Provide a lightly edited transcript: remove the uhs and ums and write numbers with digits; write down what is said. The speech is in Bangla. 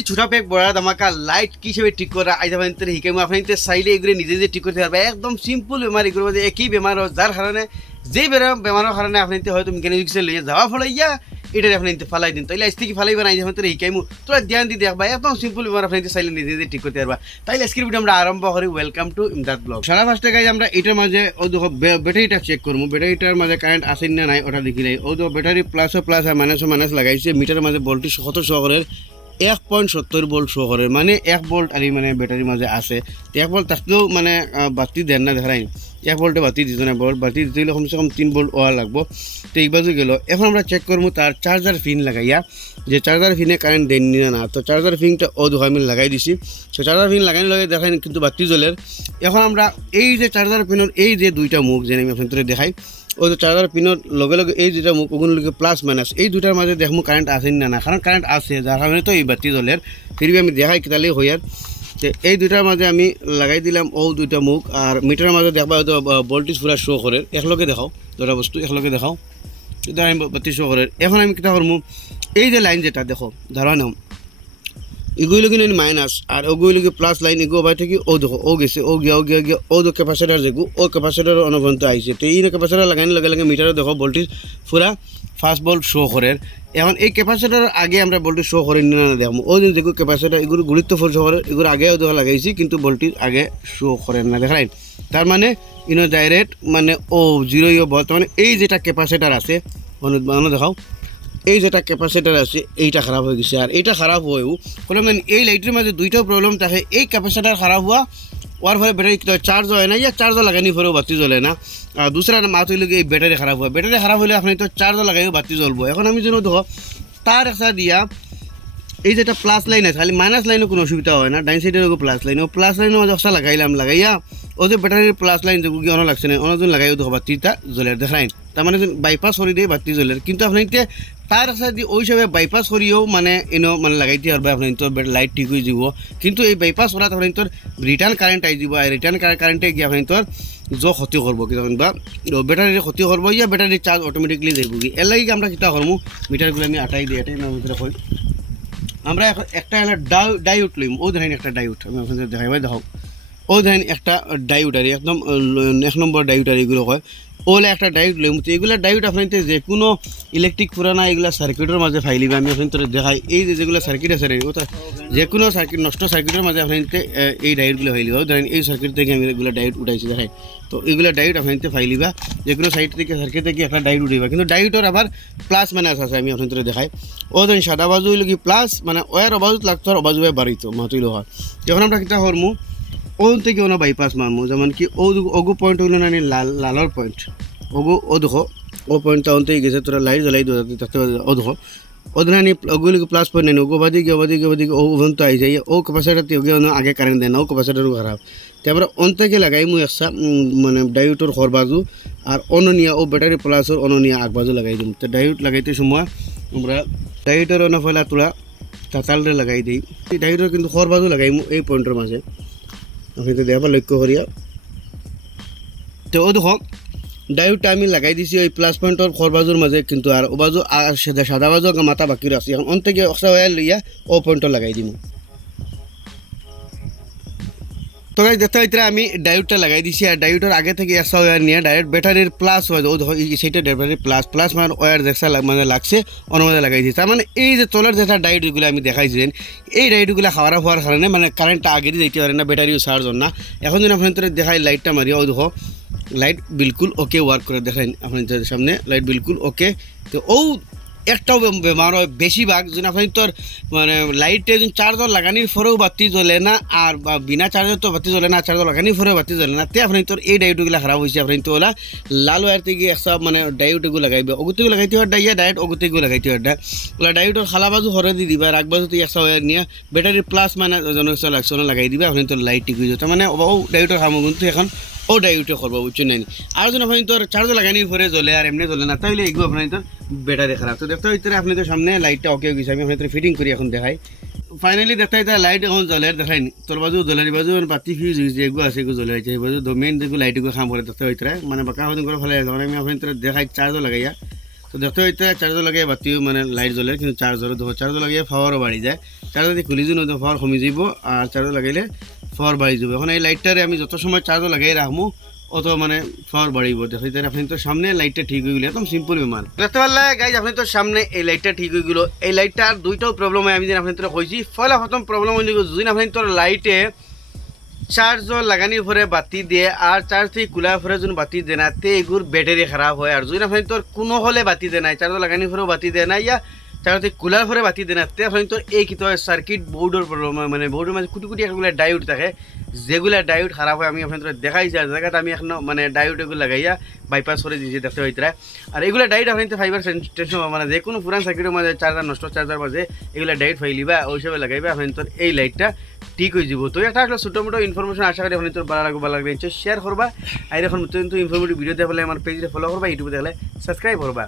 যে ছোটা প্যাক বড় ধামাকা লাইট কিভাবে ঠিক করা আজ আপনাদের শিকাই মই আপনাদের চাইলে এগুলো নিজে নিজে ঠিক করতে পারবে একদম সিম্পল বেমার এগুলোর মধ্যে একই বেমার যার কারণে যে বেমারের কারণে আপনাদের হয়তো মেকানিক্সে লিয়ে যাওয়া ফলে এটা আপনি ফালাই দিন তাইলে আজ থেকে ফালাইবেন আজ আপনাদের শিকাইমু তোরা ধ্যান দিয়ে দেখবা একদম সিম্পল বেমার আপনাদের চাইলে নিজে নিজে ঠিক করতে পারবা তাইলে আজকের ভিডিও আমরা আরম্ভ করি ওয়েলকাম টু ইমদাদ ব্লগ সারা ফার্স্টে গাইজ আমরা এটার মাঝে ও দেখো ব্যাটারিটা চেক করবো ব্যাটারিটার মাঝে কারেন্ট আসে না নাই ওটা দেখি নাই ও দেখো ব্যাটারি প্লাসও প্লাস আর মাইনাসও লাগাইছে মিটারের মাঝে ভোল্টেজ কত শহরের 1.70 ভোল্ট শো করে মানে 1 ভোল্ট আর মানে ব্যাটারির মাঝে আছে 1 ভোল্ট থাকলেও মানে বাতি দেন না দেখাই 1 ভোল্টে বাতি দিত না বাতি দিতে হলে কমসে কম 3 ভোল্ট ওয়া লাগবো তো এই বাজু গেল এখন আমরা চেক করবো তার চার্জার পিন লাগাইয়া যে চার্জার পিনে কারেন্ট দেন না তো চার্জার পিনটা ও দুই আমি লাগাই দিছি তো চার্জার পিন লাগাই লাগে দেখাই কিন্তু বাতি জ্বলের এখন আমরা এই যে চার্জার পিনের এই যে দুইটা মুখ যেন আমি আপনাদের দেখাই ও যে চার্জার পিনের লগে লগে এই দুইটা মুখ ওগুলোকে প্লাস মাইনাস এই দুইটার মাঝে দেখবো কারেন্ট আসেন না কারণ কারেন্ট আসে যার কারণে তো এই বাতি জ্বলের ফিরবি আমি দেখাই তাহলে হইয়ার তো এই দুইটার মাঝে আমি লাগাই দিলাম ও দুইটা মুখ আর মিটারের মাঝে দেখবা হয়তো ভোল্টেজ পুরা শো করে একলগে দেখাও দুটা বস্তু একলগে দেখাও এটা আমি বাতি শো করে এখন আমি কিতা করবো এই যে লাইন যেটা দেখো ধরা নাও এগুলো কিন্তু মাইনাস আর ওগুলো প্লাস লাইন এগুলো বাই থেকে ও দেখো ও গেছে ও গিয়া ও ক্যাপাসিটার যেগু ও ক্যাপাসিটার অনবন্ত আইছে তো এই ক্যাপাসিটার লাগাইনি লগে লগে মিটারে দেখো ভোল্টেজ পুরা 5 ভোল্ট শো করে এখন এই ক্যাপাসিটার আগে আমরা ভোল্টেজ শো করে না দেখবো ও দিন যেগুলো ক্যাপাসিটার এগুলো গুরুত্বপূর্ণ শো করে এগুলো আগেও দেখা লাগাইছি কিন্তু ভোল্টেজ আগে শো করেন না দেখাই তার মানে ইনো ডাইরেক্ট মানে ও জিরো বর্তমানে এই যেটা ক্যাপাসিটার আছে দেখাও এই যেটা ক্যাপাসিটার আছে এইটা খারাপ হয়ে গেছে আর এইটা খারাপ হয়েও কোনো মানে এই লাইটের মাঝে দুইটা প্রবলেম থাকে এই ক্যাপাসিটার খারাপ হওয়া ওর ফলে ব্যাটারি চার্জ হয় না ইয়া চার্জও লাগানি পরেও বাতি জ্বলে না আর দুসরা মাত হইলে এই ব্যাটারি খারাপ হয় ব্যাটারি খারাপ হলে আপনি তো চার্জও লাগাইও বাতি জ্বলবো এখন আমি যেন দেখো তার একটা দিয়া এই যেটা প্লাস লাইন আছে খালি মাইনাস লাইনও কোনো অসুবিধা হয় না ডাইন সাইডের প্লাস লাইন ও প্লাস লাইনও অবস্থা লাগাইলাম লাগাইয়া ও যে ব্যাটারির প্লাস লাইন যেগুলো কি অন লাগছে না অনজন লাগাইও দেখো বাতিটা জ্বলের দেখাইন তার মানে বাইপাস করে দিয়ে বাতি জ্বলের কিন্তু আপনি তার সাথে ওই হিসাবে বাইপাস করিও মানে এনো মানে লাগাইতে পারবে আপনি তো লাইট ঠিক হয়ে যাব কিন্তু এই বাইপাস করা আপনি তোর রিটার্ন কারেন্ট আই যাব আর রিটার্ন কারেন্টে গিয়ে আপনি তোর যে ক্ষতি করবো কি বা ব্যাটারির ক্ষতি করবো ইয়া ব্যাটারির চার্জ অটোমেটিকলি যাইব কি এর লাগে আমরা কিতা করবো মিটারগুলো আমি আটাই দিই এটাই নাম ভিতরে কই আমরা একটা ডায়োড লইম ও ধরেন একটা ডায়োড আমি আপনাদের দেখাই দেখো ও ধরেন একটা ডায়োড আর একদম 1 নম্বর ডায়োড আর এগুলো হয় ওলে একটা ডায়োড লইম তো এগুলো ডায়োড আপনাদের যে কোনো ইলেকট্রিক পুরানা এগুলো সার্কিটের মাঝে ফাইলিবে আমি আপনাদের দেখাই এই যেগুলো সার্কিট আছে ওটা যে কোনো সার্কিট নষ্ট সার্কিটের মাঝে আপনাদের এই ডায়োডগুলো ফাইলিবে ধরেন এই সার্কিট থেকে আমি এগুলো ডায়োড উঠাইছি দেখাই তো এগুলো ডায়োড আপনাদের ফাইলিবা যে কোনো সাইড থেকে সার্কিট থেকে একটা ডায়োড উঠাইবা কিন্তু ডায়োডের আবার প্লাস মাইনাস আছে আমি আপনাদের দেখাই ও ধরেন সাদা বাজু হইল কি প্লাস মানে ওয়ার অবাজুত লাগতো আর অবাজু বাড়িতো মাতুইল হয় যখন আমরা কিতা করমু ওন থেকে ওনা বাইপাস মারমু যেমন কি ওগু পয়েন্ট হইল না লালর পয়েন্ট ওগু ও দেখো ও পয়েন্টটা ওন থেকে গেছে তোরা লাইট জ্বলাই থাকতে ও দেখো ও ধরেন ওগুলিকে প্লাস পয়েন্ট নেই ওগো বাদিকে ও ওভেন তো আই যায় ও ক্যাপাসিটারতে ওকে আগে কারেন্ট দেয় না ও ক্যাপাসিটারও খারাপ তারপরে অন থেকে লাগাই মু একটা মানে ডায়োডের খর বাজু আর অননিয়া ও ব্যাটারি প্লাসের অননিয়া আগ বাজু লাগাই দিম তো ডায়োড লাগাইতে সময় আমরা ডায়োডের অন ফেলা তোরা তাতালরে লাগাই দিই ডায়োডের কিন্তু খর বাজু লাগাই মু এই পয়েন্টের মাঝে আপনি তো দেখা লক্ষ্য করিয়া তো ও দেখো ডায়োডটা আমি লাগাই দিছি ওই প্লাস পয়েন্টর খর বাজুর মাঝে কিন্তু আর ও বাজু সাদা বাজু মাথা বাকি আছে এখন অন থেকে অক্সা হয়ে লইয়া ও পয়েন্টর লাগাই দিম তো গাইজ দেখতে হইতে আমি ডায়োডটা লাগাই দিছি আর ডায়োডের আগে থেকে একটা ওয়্যার নিয়ে ডাইরেক্ট ব্যাটারির প্লাস হয় ও সেইটা ব্যাটারির প্লাস মানে ওয়্যার দেখছা মানে লাগছে ওর মধ্যে লাগাই দিচ্ছি তার মানে এই যে তোলার যেটা ডায়োডগুলো আমি দেখাইছিলেন এই ডায়োডগুলো খাওয়ার হওয়ার কারণে মানে কারেন্টটা আগে দিয়ে যাইতে পারে না ব্যাটারিও চার্জ না এখন যদি আপনাদের দেখাই লাইটটা মারিয়া ও দেখো লাইট বিলকুল ওকে ওয়ার্ক করে দেখাই আপনাদের সামনে লাইট বিলকুল ওকে তো ও একটাও বেমার হয় বেশিরভাগ যেন আপনি তোর মানে লাইটে যখন চার্জার লাগানির পরেও বাতি জ্বলে না আর বিনা চার্জার তো বাতি জ্বলে না চার্জার লাগানির পরেও বাতি জ্বলে না তে আপনি তোর এই ডায়োডগুলো খারাপ হয়েছে আপনি তো ওলা লাল ওয়ার থেকে একটা মানে ডায়োডগুলো লাগাইবে অগুতিগুলো লাগাইতে হয় ইয়া ডায়োড অগুতিগুলো লাগাইতে হয় ওলা ডায়োডের খালা বাজু হরে দিয়ে দিবা আর আগ বাজু তুই একটা ওয়ার নিয়ে ব্যাটারির প্লাস মানে লাগছে লাগাই দিবে আপনি তোর লাইট ঠিক হয়ে যাবে মানে ও ডায়োডের খামো কিন্তু এখন ও ডায়োডে করবো বুঝছো নাই আর যখন আপনি তোর চার্জার লাগানির পরে জ্বলে আর এমনি জ্বলে না তাহলে এগুলো আপনার তোর ব্যাটারি খারাপ তো দেখতে হইতে আপনাদের সামনে লাইটটা ওকে হয়ে গেছে আমি আপনাদের ফিটিং করি এখন দেখাই ফাইনালি দেখতে হইতে লাইট এখন জ্বলে দেখাই তোর বাজু জ্বলে বাজু বাতি ফিউজ হয়েছে এগুলো আছে এগুলো জ্বলে হয়েছে এই বাজু মেন যেগুলো লাইটগুলো খাম করে দেখতে হইতে মানে বাঁকা হদিন করে ফেলে আমি আপনাদের দেখাই চার্জও লাগাইয়া তো দেখতে হইতে চার্জর লাগিয়ে বাতিও মানে লাইট জ্বলে, কিন্তু চার্জরও দেখো চার্জর লাগিয়ে পাওয়ারও বাড়ি যায়। চার্জর দিয়ে খুলি দিন পাওয়ার কমে যাব, আর চার্জর লাগাইলে পাওয়ার বাড়ি যাব। এখন এই লাইটটারে আমি যত সময় চার্জর লাগাই রাখবো অত মানে পাওয়ার বাড়িব। দেখতে আপনি তো সামনে লাইটটা ঠিক হয়ে গেলে একদম সিম্পল বেমার। দেখতে পারলে গাইজ আপনি তো সামনে এই লাইটটা ঠিক হয়ে গেল। এই লাইটটার দুইটাও প্রবলেম হয়, আমি যেন আপনি তোরা কইছি। ফলে প্রথম প্রবলেম হয়ে গেল যদি আপনি তোর লাইটে চার্জর লাগানির পরে বাতি দিয়ে আর চার্জ থেকে খোলার পরে যদি বাতি দেয় না তে এগুর ব্যাটারি খারাপ হয়। আর যদি আপনি তোর কোনো হলে বাতি দেয় নাই, চার্জর লাগানির পরেও বাতি দেয় না, ইয়া চার্জ থেকে খোলার পরে বাতি দেয় না, তে আপনি তোর এই কি হয় সার্কিট বোর্ডের প্রবলেম হয়। মানে বোর্ডের মাঝে কুটি কুটি এগুলো ডায়োড থাকে, যেগুলা ডায়োড খারাপ হয়। আমি আপনাদের দেখাইছি আর জায়গাতে আমি এখনো মানে ডায়োড এগুলো লাগাইয়া বাইপাস করে দিয়েছি দেখতে হইতে। আর এগুলো ডায়োড আপনি ফাইবার টেনশন মানে যে কোনো পুরান সার্কিটের মাঝে চার্জার নষ্ট চার্জার মাঝে এগুলো ডায়োড ফাইলিবা ওইসবে লাগাইবা, আপনি তোর এই লাইটটা ঠিক হয়ে যাব। তো একটা আসলে ছোটো মোটো ইনফরমেশন আশা করি আপনি তোর ভালো লাগবে শেয়ার করবা। আর এখন কিন্তু ইনফরমেটিভ ভিডিও দেখলে আমার পেজে ফলো করবা, ইউটিউবে দেখলে সাবস্ক্রাইব করবা।